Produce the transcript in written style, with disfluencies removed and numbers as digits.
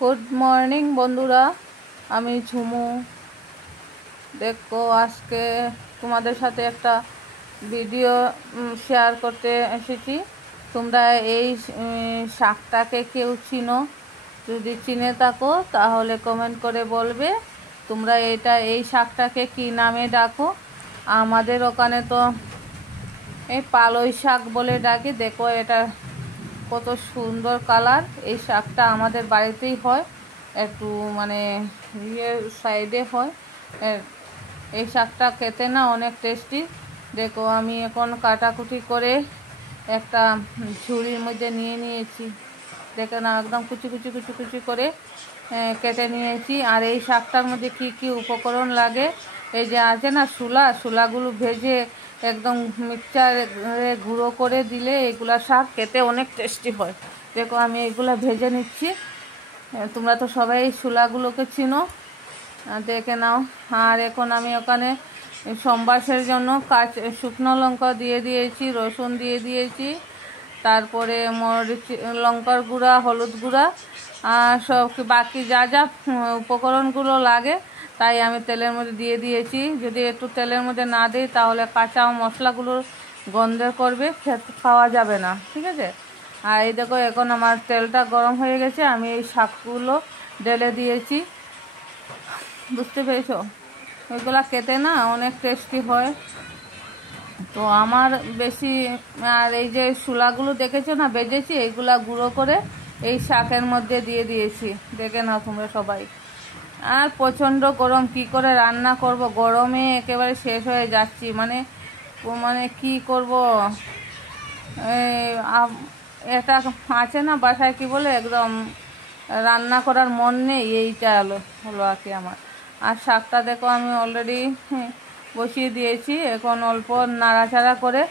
Good morning বন্ধুরা, আমি ঝুমু। দেখো, আজকে তোমাদের সাথে একটা ভিডিও শেয়ার করতে এসেছি। তোমরা এই শাকটাকে কেউ চিনো? যদি চিনে থাকো তাহলে কমেন্ট করে বলবে তোমরা এই শাকটাকে কি নামে ডাকো। আমাদের ওখানে তো এই পালই শাক বলে ডাকি। দেখো এটা কত সুন্দর কালার। এই শাকটা আমাদের বাড়িতেই হয়, একটু মানে সাইডে হয়। এই শাকটা খেতে না অনেক টেস্টি। দেখো, আমি এখন কাটাকুটি করে একটা ঝুড়ির মধ্যে নিয়ে নিয়েছি। দেখে না, একদম কুচি কুচি কুচি কুচি করে কেটে নিয়েছি। আর এই শাকটার মধ্যে কি কি উপকরণ লাগে, এই যে আছে না শুলাগুলো ভেজে একদম মিক্সচারে গুঁড়ো করে দিলে এগুলা শাক খেতে অনেক টেস্টি হয়। দেখো, আমি এগুলা ভেজে নিচ্ছি। তোমরা তো সবাই শুলাগুলোকে চিনো, দেখে নাও। আর এখন আমি ওখানে সম্বাসের জন্য শুকনো লঙ্কা দিয়ে দিয়েছি, রসুন দিয়ে দিয়েছি, তারপরে মরিচ, লঙ্কার গুঁড়া, হলুদ গুঁড়া আর সব বাকি যা যা উপকরণগুলো লাগে তাই আমি তেলের মধ্যে দিয়ে দিয়েছি। যদি একটু তেলের মধ্যে না দিই তাহলে কাঁচা মশলাগুলোর গন্ধ করবে, খাওয়া যাবে না, ঠিক আছে? আর এই দেখো, এখন আমার তেলটা গরম হয়ে গেছে, আমি এই শাকগুলো ঢেলে দিয়েছি। বুঝতে পেরেছো? ওইগুলা খেতে না অনেক টেস্টি হয়। তো আমার বেশি, আর এই যে শুলাগুলো দেখেছো না ভেজেছি, এইগুলা গুঁড়ো করে এই শাকের মধ্যে দিয়ে দিয়েছি। দেখে নাও তোমরা সবাই। আর প্রচণ্ড গরম, কি করে রান্না করব, গরমে একেবারে শেষ হয়ে যাচ্ছি। মানে কি করব, এটা আছে না বাসায়, কি বলে, একদম রান্না করার মন নেই। এইটা হলো আর কি আমার। আর শাকটা দেখো আমি অলরেডি বসিয়ে দিয়েছি, এখন অল্প নাড়াচাড়া করে